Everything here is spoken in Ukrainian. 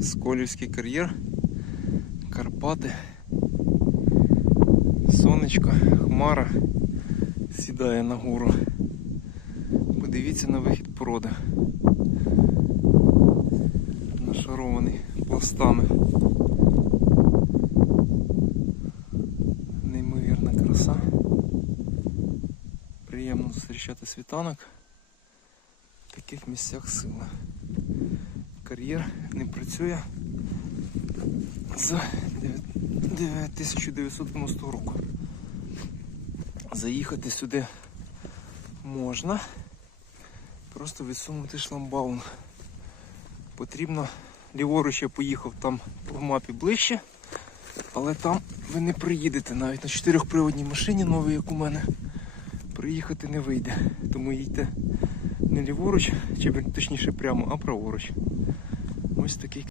Сколівський кар'єр, Карпати, сонечко, хмара сідає на гору. Подивіться на вихід породи. Нашарований пластами. Неймовірна краса. Приємно зустрічати світанок. В таких місцях сила. Кар'єр не працює з 1990 року. Заїхати сюди можна, просто відсунути шламбаун. Потрібно ліворуч я поїхав там в мапі ближче, але там ви не приїдете навіть на чотирьохприводній машині новій, як у мене. Приїхати не вийде. Тому їдьте не ліворуч, чи точніше прямо, а праворуч. Ось такий